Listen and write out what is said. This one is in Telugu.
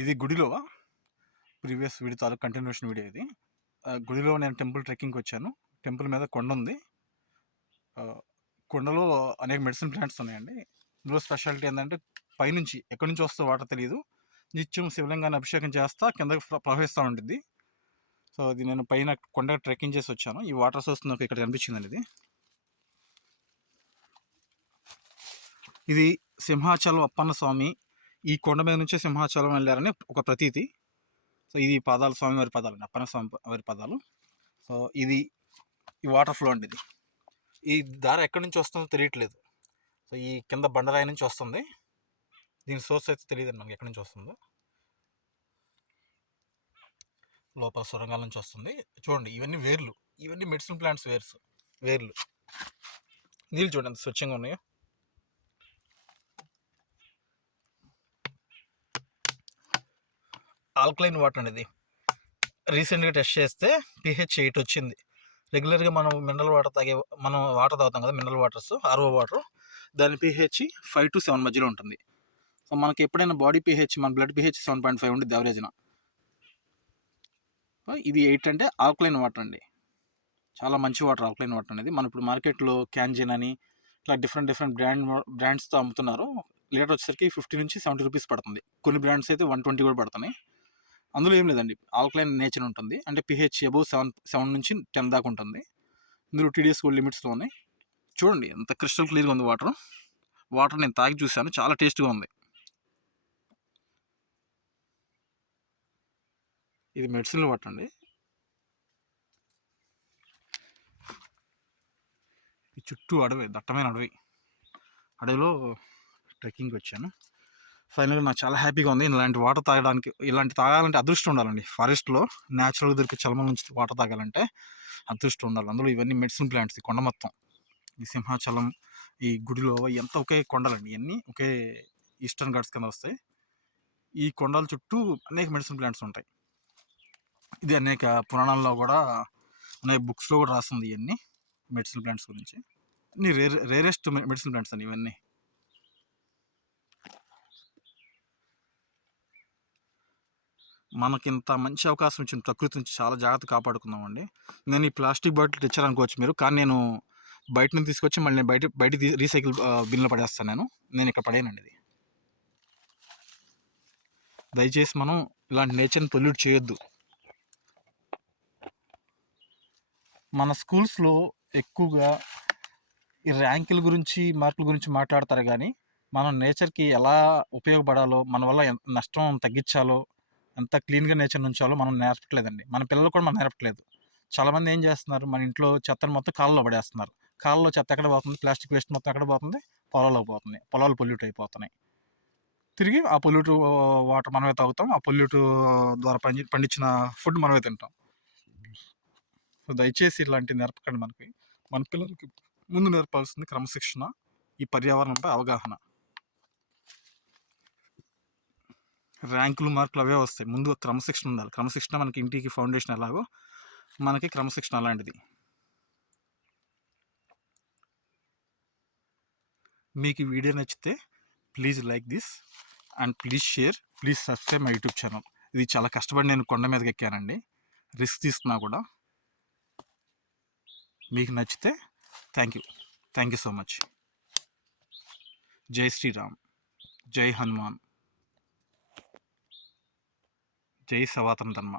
ఇది గుడిలో ప్రీవియస్ వీడియో తాలూకు కంటిన్యూషన్ వీడియో ఇది. గుడిలో నేను టెంపుల్ ట్రెక్కింగ్కి వచ్చాను. టెంపుల్ మీద కొండ ఉంది. కొండలో అనేక మెడిసిన్ ప్లాంట్స్ ఉన్నాయండి. ఇందులో స్పెషాలిటీ ఏంటంటే పైనుంచి ఎక్కడి నుంచి వస్తే వాటర్ తెలియదు, నిత్యం శివలింగాన్ని అభిషేకం చేస్తా కిందకి ప్రవహిస్తూ ఉంటుంది. సో అది నేను పైన కొండ ట్రెక్కింగ్ చేసి వచ్చాను. ఈ వాటర్ సోర్స్ నాకు ఇక్కడ కనిపించిందండి. ఇది సింహాచలం అప్పన్న స్వామి ఈ కొండ మీద నుంచే సింహాచలం వెళ్ళారని ఒక ప్రతీతి. సో ఇది పాదాలు స్వామివారి పాదాలు అండి, అప్పన్న స్వామి వారి పాదాలు. సో ఇది ఈ వాటర్ ఫ్లో అండి. ఈ దారి ఎక్కడి నుంచి వస్తుందో తెలియట్లేదు. సో ఈ కింద బండరాయి నుంచి వస్తుంది. దీని సోర్స్ అయితే తెలియదండి మనకి ఎక్కడి నుంచి వస్తుందో. లోపల సొరంగాల నుంచి వస్తుంది. చూడండి ఇవన్నీ వేర్లు, ఇవన్నీ మెడిసిన్ ప్లాంట్స్ వేర్లు. నీళ్ళు చూడండి ఎంత స్వచ్ఛంగా ఉన్నాయో. ఆల్కలైన్ వాటర్ అనేది రీసెంట్గా టెస్ట్ చేస్తే pH 8 వచ్చింది. రెగ్యులర్గా మనం వాటర్ తాగుతాం కదా, మినరల్ వాటర్స్, RO వాటర్, దాని pH 5 to 7 మధ్యలో ఉంటుంది. సో మనకి ఎప్పుడైనా బాడీ pH, మన బ్లడ్ pH 7.5 ఉంటుంది యావరేజ్న. ఇది 8 అంటే ఆల్కలైన్ వాటర్ అండి. చాలా మంచి వాటర్ ఆల్కలైన్ వాటర్ అనేది. మనం ఇప్పుడు మార్కెట్లో క్యాన్జిన్ అని ఇట్లా డిఫరెంట్ బ్రాండ్స్తో అమ్ముతున్నారు. లీటర్ వచ్చేసరికి 50 నుంచి 70 రూపీస్ పడుతుంది. కొన్ని బ్రాండ్స్ అయితే 120 కూడా పడుతున్నాయి. అందులో ఏం లేదండి, ఆల్కలైన్ నేచర్ ఉంటుంది. అంటే pH అబౌవ్ 7 నుంచి 10 దాకా ఉంటుంది. ఇందులో TDS కూడా లిమిట్స్లో ఉన్నాయి. చూడండి ఎంత క్రిస్టల్ క్లియర్గా ఉంది వాటర్ నేను తాగి చూశాను, చాలా టేస్ట్గా ఉంది. ఇది మెడిసిన్ వాటర్ అండి. ఈ చుట్టూ అడవి, దట్టమైన అడవిలో ట్రెక్కింగ్కి వచ్చాను. ఫైనల్గా నాకు చాలా హ్యాపీగా ఉంది. ఇలాంటి వాటర్ తాగాలంటే అదృష్టం ఉండాలండి. ఫారెస్ట్లో న్యాచురల్గా దొరికే చలమల నుంచి వాటర్ తాగాలంటే అదృష్టం ఉండాలి. అందులో ఇవన్నీ మెడిసిన్ ప్లాంట్స్. ఈ కొండ మొత్తం, ఈ సింహాచలం, ఈ గుడిలో ఎంత ఒకే కొండలండి. ఇవన్నీ ఒకే ఈస్టర్న్ ఘాట్స్ కింద వస్తాయి. ఈ కొండల చుట్టూ అనేక మెడిసిన్ ప్లాంట్స్ ఉంటాయి. ఇది అనేక పురాణాల్లో కూడా, అనేక బుక్స్లో కూడా రాస్తుంది ఇవన్నీ మెడిసిన్ ప్లాంట్స్ గురించి. అన్ని రేరెస్ట్ మెడిసిన్ ప్లాంట్స్ అండి ఇవన్నీ. మనకింత మంచి అవకాశం ఇచ్చిన ప్రకృతి నుంచి చాలా జాగ్రత్త కాపాడుకుందామండి. నేను ఈ ప్లాస్టిక్ బాటిల్ తెచ్చారనుకోవచ్చు మీరు, కానీ నేను బయట నుంచి తీసుకొచ్చి మళ్ళీ నేను బయట రీసైకిల్ బిన్లో పడేస్తాను. నేను ఇక్కడ పడేయనండి. ఇది దయచేసి మనం ఇలాంటి నేచర్ని పొల్యూట్ చేయొద్దు. మన స్కూల్స్లో ఎక్కువగా ఈ ర్యాంకుల గురించి, మార్కుల గురించి మాట్లాడతారు, కానీ మనం నేచర్కి ఎలా ఉపయోగపడాలో, మన వల్ల నష్టం తగ్గించాలో, ఎంత క్లీన్గా నేచర్ ఉంచాలో మనం నేర్పట్లేదండి. మన పిల్లలు కూడా మనం నేర్పట్లేదు. చాలామంది ఏం చేస్తున్నారు, మన ఇంట్లో చెత్తను మొత్తం కాళ్ళలో పడేస్తున్నారు. కాళ్ళలో చెత్త ఎక్కడ పోతుంది? ప్లాస్టిక్ వేస్ట్ మొత్తం ఎక్కడ పోతుంది? పొలాల్లోకి పోతుంది. పొలాలు పొల్యూట్ అయిపోతున్నాయి. తిరిగి ఆ పొల్యూట్ వాటర్ మనమే తాగుతాం. ఆ పొల్యూట్ ద్వారా పండించిన ఫుడ్ మనమే తింటాం. సో దయచేసి ఇలాంటివి నేర్పకండి. మన పిల్లలకి ముందు నేర్పాల్సింది క్రమశిక్షణ, ఈ పర్యావరణంపై అవగాహన. ర్యాంకులు, మార్కులు అవే వస్తాయి. ముందు క్రమశిక్షణ ఉండాలి. క్రమశిక్షణ మనకి ఇంటికి ఫౌండేషన్ ఎలాగో మనకి క్రమశిక్షణ అలాంటిది. మీకు ఈ వీడియో నచ్చితే please like this and please share, please subscribe my YouTube channel. ఇది చాలా కష్టపడి నేను కొండ మీదకి ఎక్కానండి, రిస్క్ తీసుకున్నా కూడా. మీకు నచ్చితే థ్యాంక్ యూ సో మచ్. జై శ్రీరామ్, జై హనుమాన్, జై సనాతన ధర్మ.